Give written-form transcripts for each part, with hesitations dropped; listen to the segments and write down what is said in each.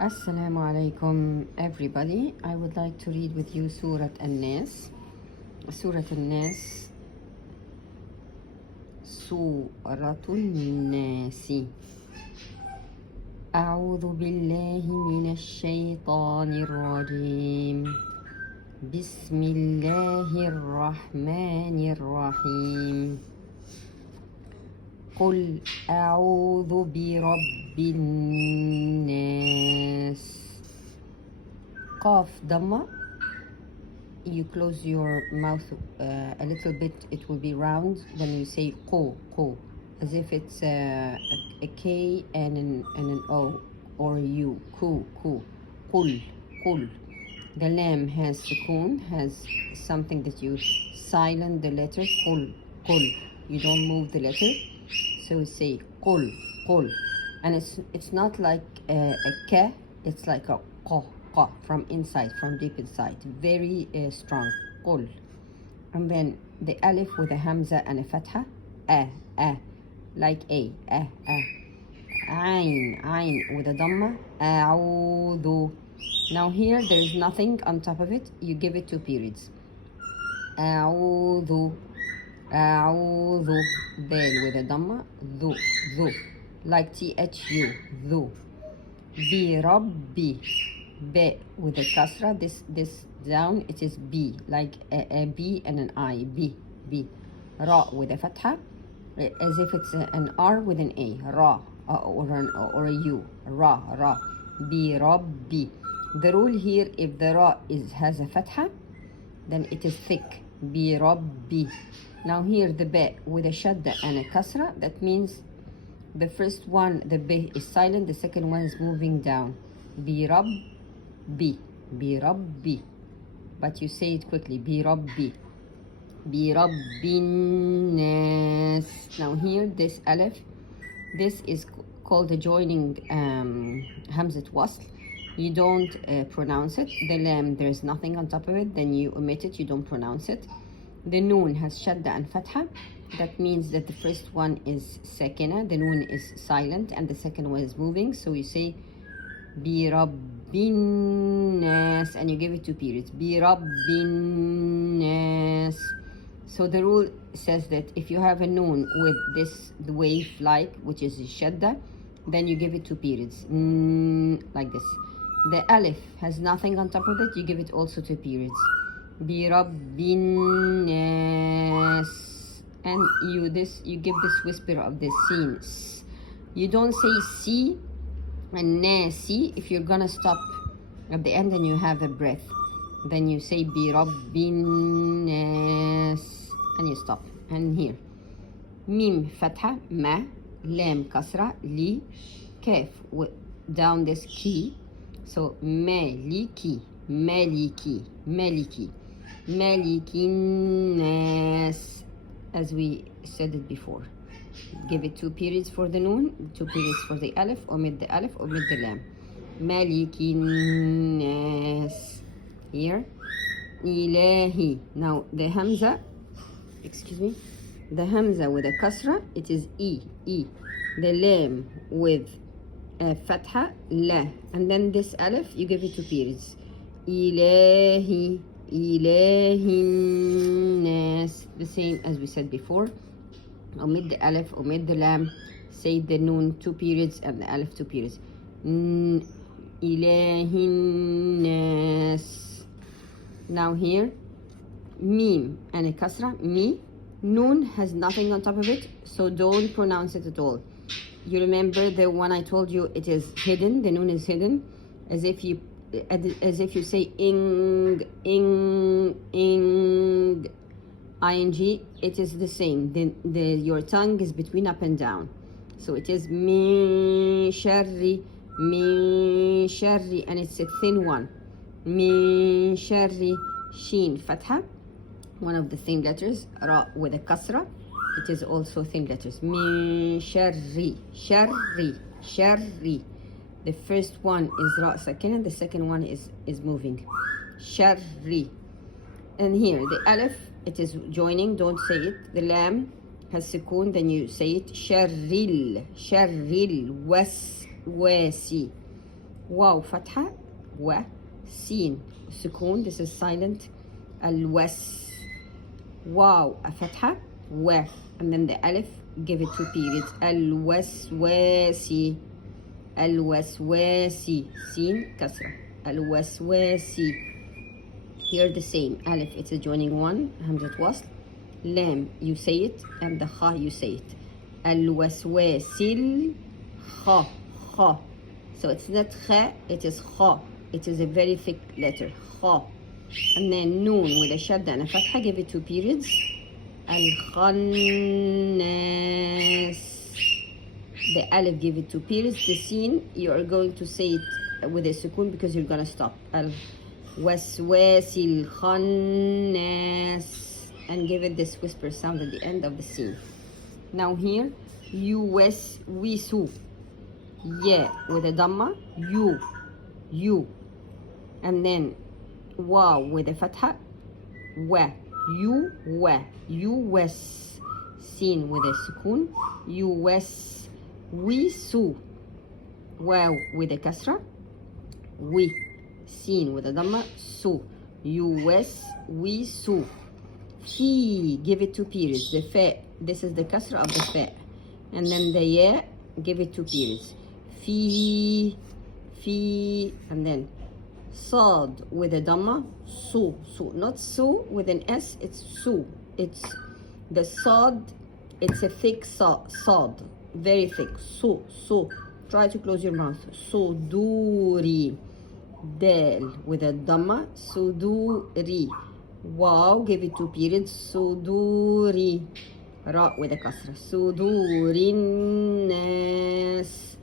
Assalamu alaikum everybody. I would like to read with you Surat al Nas. Surat al Nas. Surat al Nas. أعوذ بالله من الشيطان الرجيم. بسم الله الرحمن الرحيم. قل أعوذ برب الناس. قاف ضمة. You close your mouth a little bit, it will be round. Then you say qo, as if it's a K and an O or a U. Qu. Qul. The lam has sukoon, has something that you silent the letter. Qul. You don't move the letter. So we say qul, and it's not like a ka, it's like a qa from inside, from deep inside, very strong. Qul, and then the alif with a hamza and a fatha, like a. Ayn with a dhamma, a'udhu. Now here there is nothing on top of it. You give it two periods. A'udhu. أعوذ. Dal with a dhamma. Dhu. Like THU. Dhu. Bi. Be with a kasra. This down, it is B. Like a B and an I. B. Ra with a fatha. As if it's an R with an A. Ra. Or a U. Ra. Bi Rabbi. The rule here, if the Ra has a fatha, then it is thick. Bi Rabbi. Now here the ba with a shadda and a kasra, that means the first one, the ba is silent, the second one is moving down. Bi Rabbi. But you say it quickly. Bi Rabbin Nas. Now here this alif, this is called the joining hamzat wasl. You don't pronounce it. The lam, there is nothing on top of it, then you omit it, you don't pronounce it. The noon has shadda and fatha. That means that the first one is sakina, the noon is silent, and the second one is moving. So you say bi rabbin nas, and you give it two periods. Bi rabbin nas. So the rule says that if you have a noon with the wave like, which is shadda, then you give it two periods, like this. The alif has nothing on top of it, you give it also two periods. Bi Rabbin Nas. And you give this whisper of the sin. You don't say si and nasi if you're gonna stop at the end and you have a breath. Then you say Bi Rabbin Nas and you stop. And here mim fatha, ma, lam kasra, li, kaf down this key. So maliki. Malikin Nas, as we said it before. Give it two periods for the noon, two periods for the alif, omit the lam. Malikin Nas. Here Ilahi. Now the hamza, the hamza with a kasra, it is E. The lam with a fatha, la, and then this alif, you give it two periods. Ilahi Nas, the same as we said before. Omit the alif, omit the lam, say the noon two periods and the alif two periods. Ilahi Nas. Now here mim and a kasra, mi, noon has nothing on top of it, so don't pronounce it at all. You remember the one I told you, it is hidden, the noon is hidden, as if you say ing, ing, it is the same. Your tongue is between up and down. So it is min sharri, and it's a thin one. Min sharri, sheen, fatha, one of the thin letters. Ra with a kasra, it is also thin letters. Min sharri. The first one is ra sakina, the second one is moving. Sharri. And here the alif, it is joining, don't say it. The lam has sukoon, then you say it. Sharril, wasi. واو فتحة و سين سكون. This is silent. الوس واو فتحة و and then the ألف give it 2 periods. الوسواسي الوسواسي سين كسرة الوسواسي. Here the same. Alif, it's a joining one. Hamzat wasl. Lam, you say it. And the kha, you say it. Al-waswasil kha, kha. So it's not kha, it is kha. It is a very thick letter. Kha. And then noon with a shadda and a fatha, give it 2 periods. Al-khannas. The alif, give it 2 periods. The sin, you are going to say it with a sukun because you're going to stop. Waswasil khannas, and give it this whisper sound at the end of the scene. Now here, wisu, yeah, with a dhamma, you, and then wow with a fatha, wa, you wes, sin with a sukun, wisu, wow with a kasra, we. Seen with a dhamma, su, we su. Fi, give it 2 periods. The fa, this is the kasra of the fa, and then the ya, give it 2 periods. Fi, and then sad with a dhamma, su, not su with an s, it's su. It's the sad, it's a thick sad, very thick. Su. Try to close your mouth. Suduri. Dal with a dhamma, suduri. Wow, give it 2 periods. Suduri. Ra with a kasra. Sudurin nas.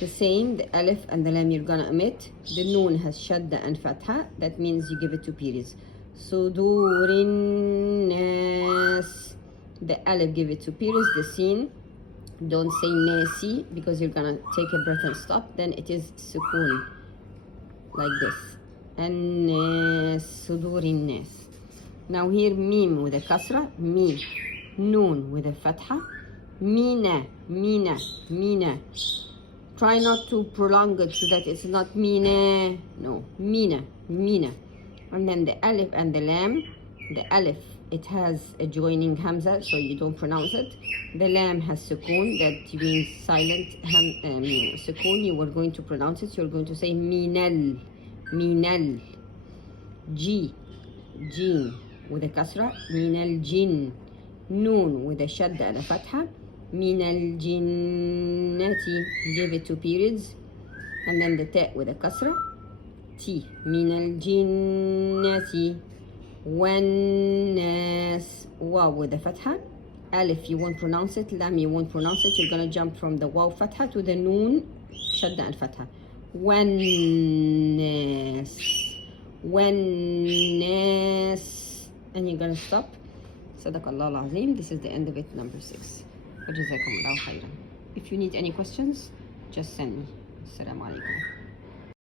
The same, the alif and the lam you're gonna omit. The noon has shadda and fatha. That means you give it 2 periods. Sudurin nas. The alif, give it 2 periods. The sin, don't say nasi because you're gonna take a breath and stop. Then it is sukun. Like this. An-nas, sudurin nas. Now here mim with a kasra, mi. Noon with a fatha, mina. Try not to prolong it so that it's not mina. No, mina. And then the alif and the lam. The alif, it has a joining hamza, so you don't pronounce it. The lam has sukun, that means silent sukun. You were going to pronounce it, so you're going to say minal. Jeen with a kasra, minal jin. Noon with a shadda and a fatha, minal jinnati. Give it 2 periods. And then the ta with a kasra, ti. Minal jinnati. Wan-nas. Waw with a fatha. Alif, you won't pronounce it. Lam, you won't pronounce it. You're gonna jump from the waw fatha to the noon shadda and fatha. Wan-nas. And you're gonna stop. Sadaqallah al-Azim. This is the end of it, number 6. Wajazakumullahu khairan. If you need any questions, just send me. Assalamu alaikum.